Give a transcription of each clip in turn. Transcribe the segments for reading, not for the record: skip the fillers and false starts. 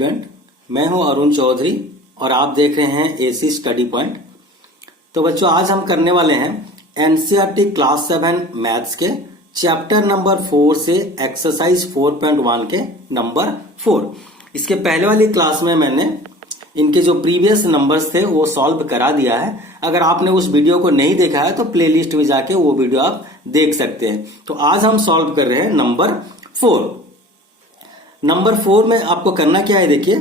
Student, मैं हूं अरुण चौधरी और आप देख रहे हैं एसी स्टडी पॉइंट। तो बच्चों, आज हम करने वाले हैं एनसीईआरटी क्लास 7 मैथ्स के चैप्टर नंबर 4 से एक्सरसाइज 4.1 के नंबर 4। इसके पहले वाली क्लास में मैंने इनके जो प्रीवियस नंबर्स थे वो सॉल्व करा दिया है। अगर आपने उस वीडियो को नहीं देखा है तो प्लेलिस्ट में जाके वो वीडियो आप देख सकते हैं। तो आज हम सॉल्व कर रहे हैं नंबर 4। नंबर 4 में आपको करना क्या है, देखिए,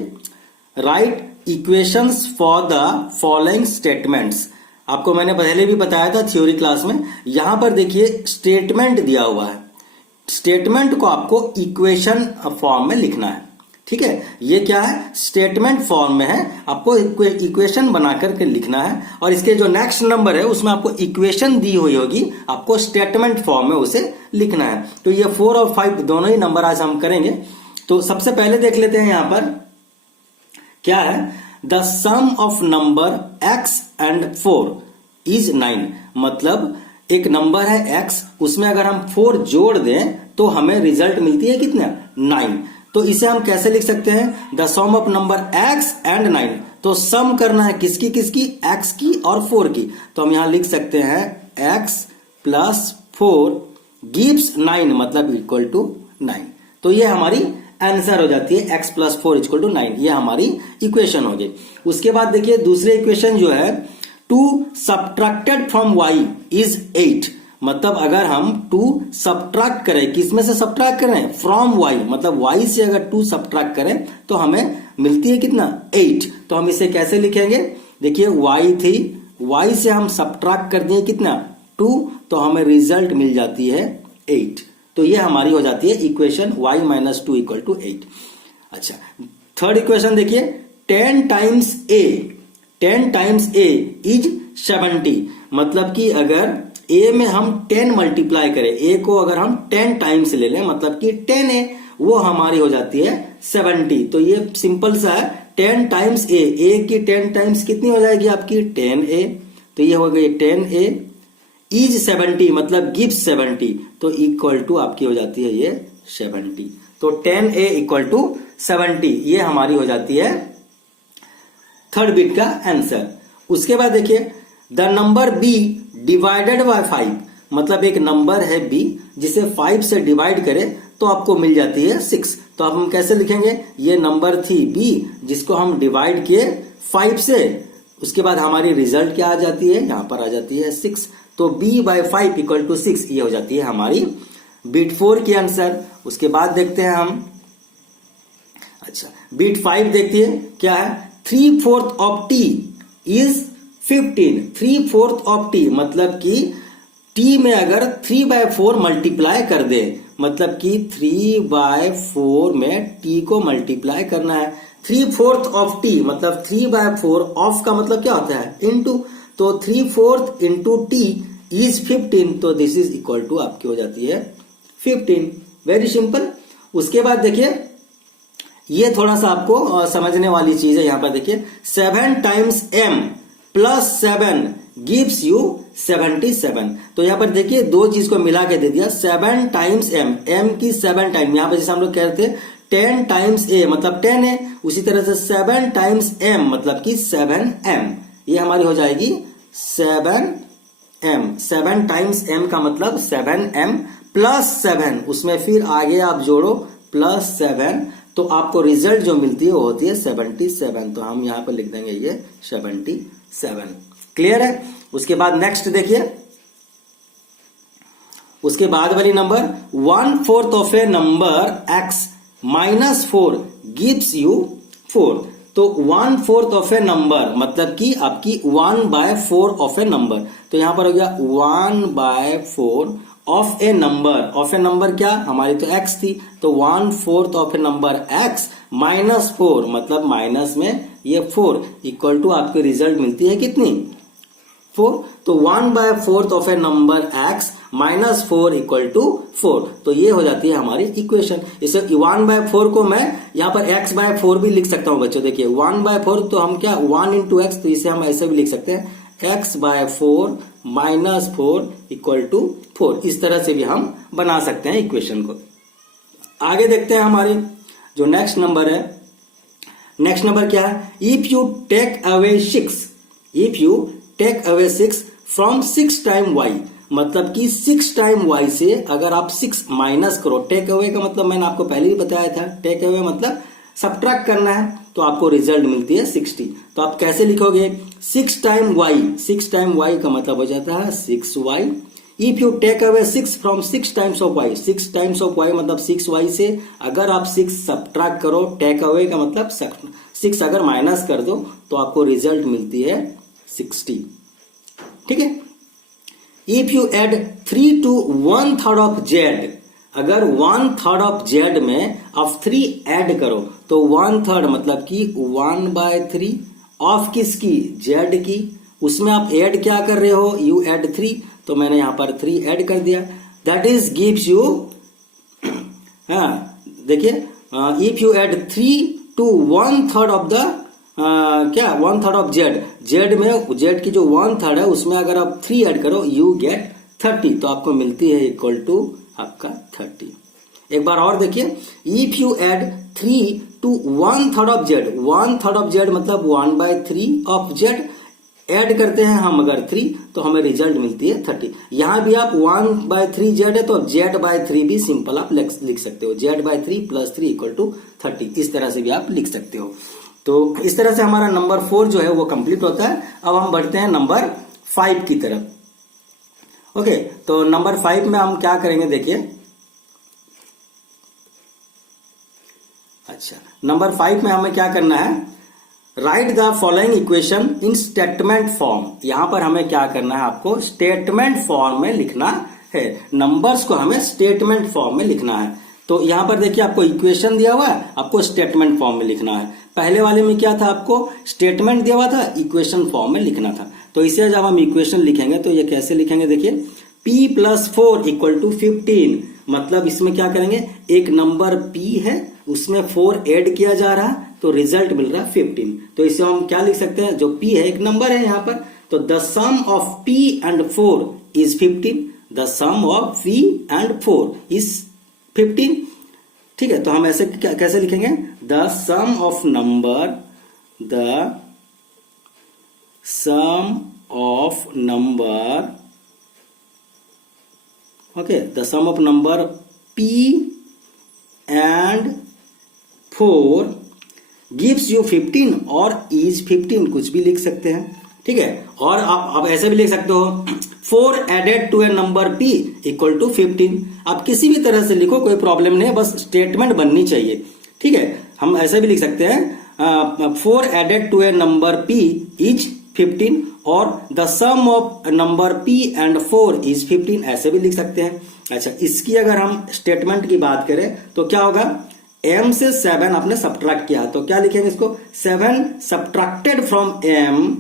right equations for the following statements. आपको मैंने पहले भी बताया था थ्योरी क्लास में। यहां पर देखिए स्टेटमेंट दिया हुआ है। स्टेटमेंट को आपको इक्वेशन फॉर्म में लिखना है, ठीक है। ये क्या है, स्टेटमेंट फॉर्म में है, आपको इक्वेशन बना करके लिखना है। और इसके जो नेक्स्ट नंबर है उसमें आपको इक्वेशन दी हुई होगी, आपको स्टेटमेंट फॉर्म में उसे लिखना है। तो ये 4 और 5 दोनों ही नंबर आज हम करेंगे। तो सबसे पहले देख लेते हैं यहां पर क्या है, the sum of number x and 4 is 9। मतलब एक नंबर है x, उसमें अगर हम 4 जोड़ दें तो हमें रिजल्ट मिलती है कितना, 9। तो इसे हम कैसे लिख सकते हैं, the sum of number x and 9। तो सम करना है किसकी किसकी, x की और 4 की। तो हम यहां लिख सकते हैं x प्लस 4 गिव्स 9, मतलब इक्वल टू 9। तो ये हमारी आंसर हो जाती है x प्लस 4 इक्वल टू 9। ये हमारी इक्वेशन हो गई। उसके बाद देखिए दूसरी इक्वेशन जो है, 2 सब्ट्रैक्टेड फ्रॉम y इज 8। मतलब अगर हम 2 सब्ट्रैक्ट करें, किसमें से सब्ट्रैक्ट करें, फ्रॉम y, मतलब y से अगर 2 सब्ट्रैक्ट करें तो हमें मिलती है कितना, 8। तो हम इसे कैसे लिखेंगे, देखिए y थी, y से हम सब्ट्रैक्ट कर दिए कितना, 2, तो हमें रिजल्ट मिल जाती है 8। तो ये हमारी हो जाती है equation y minus 2 equal to 8। अच्छा, थर्ड इक्वेशन देखिए, 10 टाइम्स a इज 70। मतलब कि अगर a में हम 10 मल्टीप्लाई करें, a को अगर हम 10 टाइम्स ले लें, मतलब कि 10a, वो हमारी हो जाती है 70। तो ये सिंपल सा है, 10 टाइम्स a की 10 टाइम्स कितनी हो जाएगी आपकी, 10a। तो ये हो गई 10a इज 70, मतलब गिव्स 70। तो इक्वल टू आपकी हो जाती है ये 70। तो 10a इक्वल टू 70, ये हमारी हो जाती है थर्ड बिट का आंसर। उसके बाद देखिए, the number b divided by 5। मतलब एक नंबर है b, जिसे 5 से डिवाइड करें तो आपको मिल जाती है 6। तो अब हम कैसे लिखेंगे, ये नंबर थी b, जिसको हम डिवाइड किए 5 से, उसके बाद हमारी रिजल्ट क्या आ जाती है, यहां पर आ जाती है 6। तो b बाय 5 इक्वल टू 6, ये हो जाती है हमारी बिट 4 की आंसर। उसके बाद देखते हैं हम, अच्छा बिट 5 देखिए क्या है, 3/4 of t is 15। 3/4 of t मतलब कि t में अगर 3/4 मल्टीप्लाई कर दे, मतलब कि 3/4 में t को मल्टीप्लाई करना है। 3/4 ऑफ t मतलब 3/4 ऑफ का मतलब क्या होता है, इनटू। तो 3/4 इंटू t इज 15। तो दिस इज इक्वल टू आपकी हो जाती है 15। Very simple. उसके बाद देखिए, ये थोड़ा सा आपको समझने वाली चीज है। यहां पर देखिए, 7 times m plus 7 gives you 77। तो यहां पर देखिए दो चीज को मिला के दे दिया, 7 टाइम्स m की 7 टाइम, यहां पर जैसे हम लोग कह रहे थे 10 टाइम्स a मतलब 10 है, उसी तरह से 7 टाइम्स m मतलब कि 7m। ये हमारी हो जाएगी 7m। 7 टाइम्स m का मतलब 7m प्लस 7, उसमें फिर आगे आप जोड़ो प्लस 7, तो आपको रिजल्ट जो मिलती है वो होती है 77। तो हम यहां पर लिख देंगे ये 77। क्लियर है। उसके बाद नेक्स्ट देखिए, उसके बाद वाली number, 1/4 of a number x minus 4 gives you 4। तो 1/4 ऑफ ए नंबर मतलब कि आपकी 1/4 ऑफ ए नंबर। तो यहां पर हो गया 1/4 of a number. Of a number क्या, हमारी तो x थी, तो 1/4 of a number x minus 4, मतलब माइनस में ये 4 इक्वल टू आपकी रिजल्ट मिलती है कितनी, 4। तो 1/4 of a number x minus 4 equal to 4। तो ये हो जाती है हमारी इक्वेशन। इसे 1/4 को मैं यहां पर x/4 भी लिख सकता हूं बच्चों। देखिए 1/4 तो हम क्या, 1 इंटू एक्स, तो इसे हम ऐसे भी लिख सकते हैं, x/4 माइनस 4 इक्वल टू 4। इस तरह से भी हम बना सकते हैं इक्वेशन को। आगे देखते हैं हमारी जो नेक्स्ट नंबर है नेक्स्ट नंबर क्या है, if you take away 6 from 6 time y, मतलब कि 6 टाइम y से अगर आप 6 माइनस करो, टेक अवे का मतलब मैंने आपको पहले ही बताया था, टेक अवे मतलब सब्ट्रैक्ट करना है, तो आपको रिजल्ट मिलती है 60। तो आप कैसे लिखोगे, 6 टाइम y का मतलब हो जाता है 6y। If you take away 6 from 6 times of y, 6 times of y मतलब 6y से अगर आप 6 सब्ट्रैक्ट करो, टेक अवे का मतलब 6 अगर माइनस कर दो तो आपको रिजल्ट मिलती है 60। ठीक है। If you add 3 to 1/3 of z, अगर 1/3 ऑफ z में आप 3 ऐड करो तो 1/3 मतलब कि 1/3 ऑफ किसकी, z की, उसमें आप ऐड क्या कर रहे हो, यू ऐड 3, तो मैंने यहां पर 3 ऐड कर दिया, दैट इज गिव्स यू, देखिए, if you add 3 to 1/3 of the क्या 1/3 ऑफ z में z की जो 1/3 है उसमें अगर आप 3 ऐड करो यू गेट 30, तो आपको मिलती है इक्वल टू आपका 30। एक बार और देखिए, if you add 3 to 1/3 of z, 1/3 of z मतलब 1/3 ऑफ z ऐड करते हैं हम अगर 3, तो हमें रिजल्ट मिलती है 30। यहां भी आप 1/3 z है तो z/3 भी सिंपल आप लिख सकते हो, z/3 प्लस 3 इक्वल टू 30, इस तरह से भी आप लिख सकते हो। तो इस तरह से हमारा नंबर 4 जो है वो कंप्लीट होता है। अब हम बढ़ते हैं नंबर 5 की तरफ। ओके, तो नंबर 5 में हम क्या करेंगे, देखिए, अच्छा, नंबर 5 में हमें क्या करना है, right the following equation in statement form. यहां पर हमें क्या करना है, आपको स्टेटमेंट फॉर्म में लिखना है, नंबर्स को हमें स्टेटमेंट फॉर्म में लिखना है। तो यहां पर देखिए आपको इक्वेशन दिया हुआ है, आपको स्टेटमेंट फॉर्म में लिखना है। पहले वाले में क्या था, आपको स्टेटमेंट दिया हुआ था, इक्वेशन फॉर्म में लिखना था। तो इसे जब हम इक्वेशन लिखेंगे तो ये कैसे लिखेंगे, देखिए, p + 4 = 15, मतलब इसमें क्या करेंगे, एक नंबर p है उसमें 4 ऐड किया जा रहा है तो रिजल्ट मिल रहा है 15। तो इसे हम क्या लिख सकते हैं, जो p है एक नंबर है यहाँ पर, तो the sum of p and 4 is 15, the sum of p and 4 is 15। ठीक है, तो हम ऐसे कैसे लिखेंगे, the sum of number okay, the sum of number p and 4 gives you 15 और इज 15, कुछ भी लिख सकते हैं। ठीक है, और आप ऐसे भी लिख सकते हो, 4 added to a number p = 15। आप किसी भी तरह से लिखो, कोई प्रॉब्लम नहीं है, बस स्टेटमेंट बननी चाहिए। ठीक है, हम ऐसे भी लिख सकते हैं, 4 added to a number p is 15 और the sum of number p and 4 is 15, ऐसे भी लिख सकते हैं। अच्छा, इसकी अगर हम स्टेटमेंट की बात करें तो क्या होगा, m से 7 आपने सब्ट्रैक्ट किया तो क्या लिखेंगे इसको, 7 सब्ट्रैक्टेड फ्रॉम m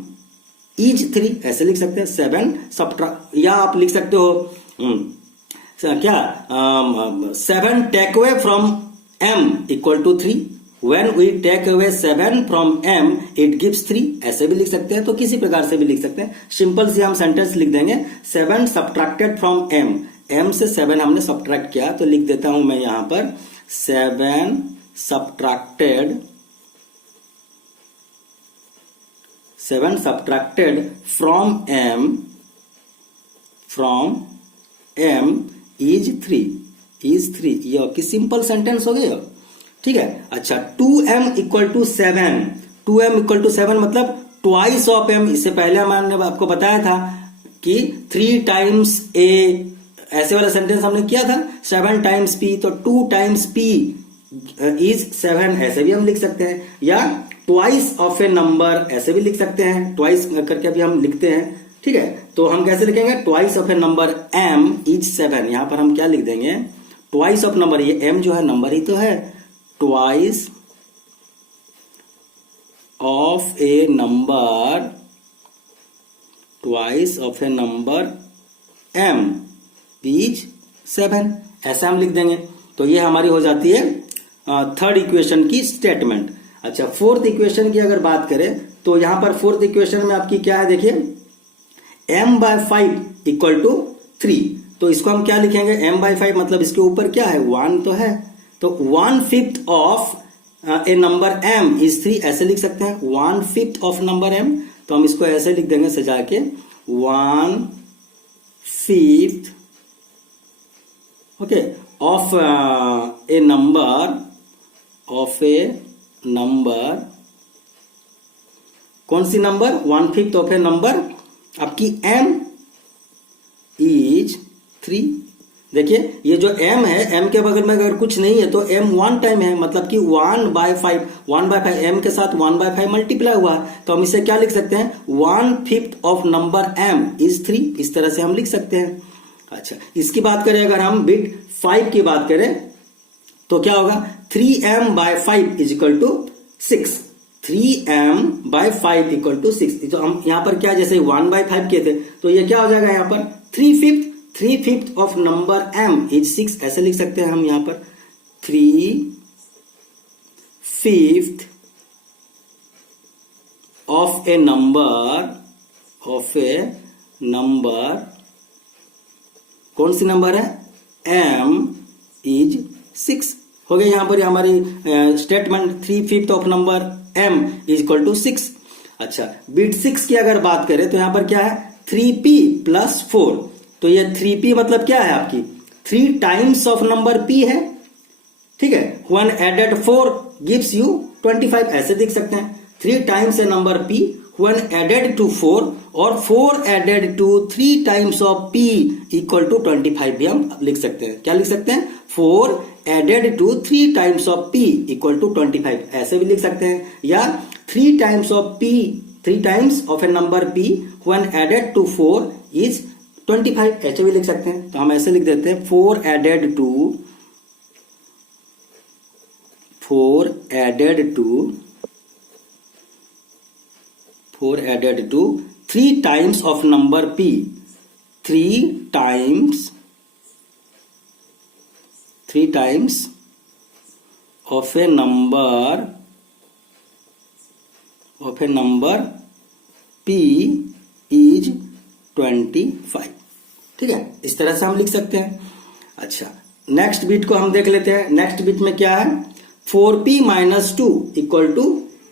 इज 3, ऐसे लिख सकते हैं, 7 सब्ट्रैक्ट, या आप लिख सकते हो क्या 7 take away from m = 3, when we take away 7 from m it gives 3, ऐसे भी लिख सकते हैं। तो किसी प्रकार से भी लिख सकते हैं, सिंपल से हम सेंटेंस लिख देंगे, 7 सब्ट्रैक्टेड फ्रॉम m से 7 हमने सब्ट्रैक्ट किया, तो लिख देता हूं मैं यहां पर 7 सब्ट्रैक्टेड फ्रॉम m इज 3, ये आपकी सिंपल सेंटेंस हो गई। ठीक है, अच्छा, 2m = 7, 2m = 7 मतलब ट्वाइस ऑफ m। इससे पहले मैंने आपको बताया था कि 3 टाइम्स a, ऐसे वाला सेंटेंस हमने किया था, 7 टाइम्स p, तो 2 टाइम्स p इज 7, ऐसे भी हम लिख सकते हैं, या ट्वाइस ऑफ ए नंबर, ऐसे भी लिख सकते हैं, ट्वाइस करके भी हम लिखते हैं। ठीक है, तो हम कैसे लिखेंगे, twice of a number m is 7, यहां पर हम क्या लिख देंगे, ट्वाइस ऑफ नंबर, ये m जो है नंबर ही तो है, twice of a number m is 7, ऐसा हम लिख देंगे। तो ये हमारी हो जाती है थर्ड इक्वेशन की स्टेटमेंट। अच्छा, फोर्थ इक्वेशन की अगर बात करें तो यहां पर फोर्थ इक्वेशन में आपकी क्या है, देखिए, m/5 = 3, तो इसको हम क्या लिखेंगे, m/5 मतलब इसके ऊपर क्या है, 1 तो है, तो 1/5 of a number m is 3 ऐसे लिख सकते हैं। 1/5 ऑफ नंबर m, तो हम इसको ऐसे लिख देंगे सजा के 1/5 ओके ऑफ ए नंबर कौन सी नंबर? 1/5 ऑफ ए नंबर आपकी m इज 3। देखिए ये जो m है, m के बगल में अगर कुछ नहीं है तो m 1 टाइम है, मतलब कि 1/5 m के साथ 1/5 मल्टीप्लाई हुआ है, तो हम इसे क्या लिख सकते हैं? 1/5 ऑफ नंबर m इज 3। इस तरह से हम लिख सकते हैं। अच्छा, इसकी बात करें अगर हम बिट 5 की बात करें तो क्या होगा? 3m/5 is equal to 6। 3m/5 equal to 6। तो हम यहां पर क्या, जैसे 1/5 किए थे तो ये क्या हो जाएगा यहां पर 3/5 ऑफ नंबर m इज 6 ऐसे लिख सकते हैं हम यहां पर 3/5 ऑफ ए नंबर कौन सी नंबर है? m इज 6 हो गया। यहां पर हमारी statement 3/5 of number m is equal to 6। अच्छा, बिट 6 की अगर बात करें तो यहां पर क्या है? 3p plus 4। तो ये 3p मतलब क्या है आपकी? 3 टाइम्स ऑफ नंबर p है, ठीक है। When added 4 gives you 25 ऐसे देख सकते हैं। 3 times A number p when added to 4 और 4 added to 3 times of p equal to 25 भी हम लिख सकते हैं। क्या लिख सकते हैं? 4 added to 3 times of p equal to 25 ऐसे भी लिख सकते हैं। या 3 times of a number p when added to 4 is 25 ऐसे भी लिख सकते हैं। तो हम ऐसे लिख देते हैं 4 added to 3 times of number p, 3 times of a number p is 25, ठीक है। इस तरह से हम लिख सकते हैं। अच्छा, नेक्स्ट बिट को हम देख लेते हैं। नेक्स्ट बिट में क्या है? 4p minus 2 equal to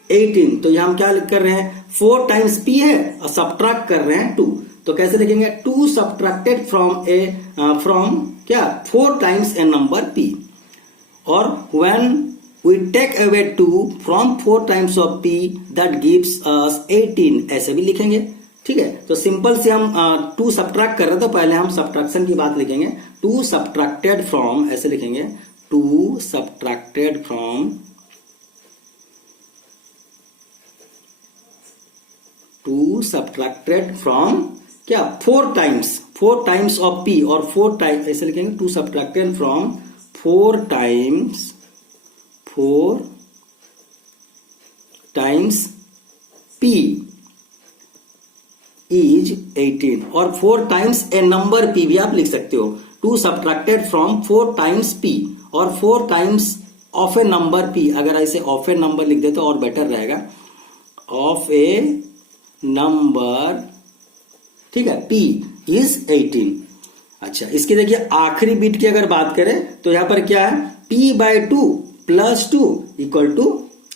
18। तो यहां हम क्या कर रहे हैं? 4 टाइम्स p है और सब्ट्रैक्ट कर रहे हैं 2। तो कैसे लिखेंगे? 2 सब्ट्रैक्टेड फ्रॉम क्या? 4 टाइम्स ए नंबर p। और when we take away 2 from 4 times of p that gives us 18 ऐसे भी लिखेंगे, ठीक है। तो सिंपल से हम 2 सब्ट्रैक्ट कर रहे हैं तो पहले हम सब्ट्रैक्शन की बात लिखेंगे। 2 सब्ट्रैक्टेड फ्रॉम ऐसे लिखेंगे 2 सब्ट्रैक्टेड फ्रॉम क्या? 4 टाइम्स ऑफ p और 4 टाइम्स ऐसे लिखेंगे 2 subtracted from 4 times p is 18 और 4 टाइम्स ए नंबर p भी आप लिख सकते हो। 2 सब्ट्रैक्टेड फ्रॉम 4 टाइम्स p और 4 times of a number p। अगर ऐसे ऑफ ए नंबर लिख दे तो और बेटर रहेगा। ऑफ ए नंबर, ठीक है, p इज 18। अच्छा, इसकी देखिए आखिरी बिट की अगर बात करें तो यहां पर क्या है? p/2 प्लस 2 इक्वल टू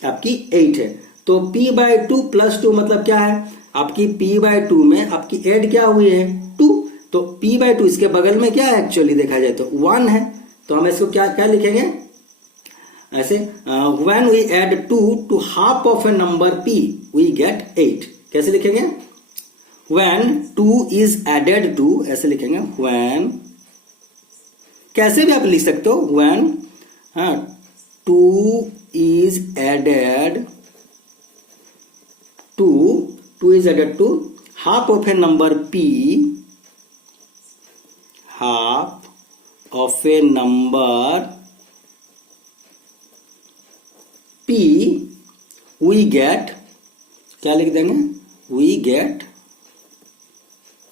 आपकी 8 है। तो p/2 प्लस 2 मतलब क्या है? आपकी p/2 में आपकी ऐड क्या हुई है? 2। तो p/2 इसके बगल में क्या है? एक्चुअली देखा जाए तो 1 है। तो हम इसको क्या लिखेंगे? ऐसे when we add 2 to half of a number p we get 8। कैसे लिखेंगे? when 2 is added to ऐसे लिखेंगे when, कैसे भी आप लिख सकते हो when 2 is added to half of a number p, we get, क्या लिख देंगे? we get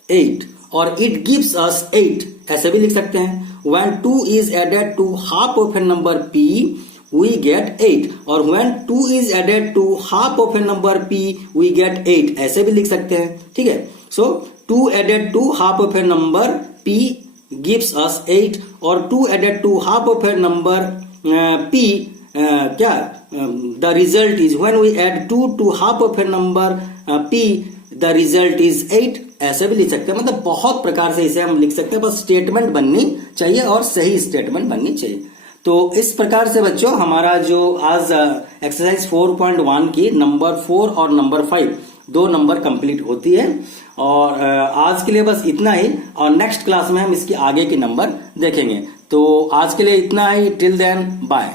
8 और it gives us 8 ऐसे भी लिख सकते हैं। when 2 is added to half of a number p we get 8 और when 2 is added to half of a number p we get 8 ऐसे भी लिख सकते हैं, ठीक है। so 2 added to half of a number p gives us 8 और 2 added to half of a number p क्या the result is when we add 2 to half of a number p the result is 8, ऐसे भी लिख सकते हैं। मतलब बहुत प्रकार से इसे हम लिख सकते हैं, बस स्टेटमेंट बननी चाहिए और सही स्टेटमेंट बननी चाहिए। तो इस प्रकार से बच्चों हमारा जो आज एक्सरसाइज 4.1 की नंबर 4 और नंबर 5 दो नंबर कंप्लीट होती है। और आज के लिए बस इतना ही, और नेक्स्ट क्लास में हम इसके आगे के नंबर देखेंगे। तो आज के लिए इतना ही, टिल देन बाय।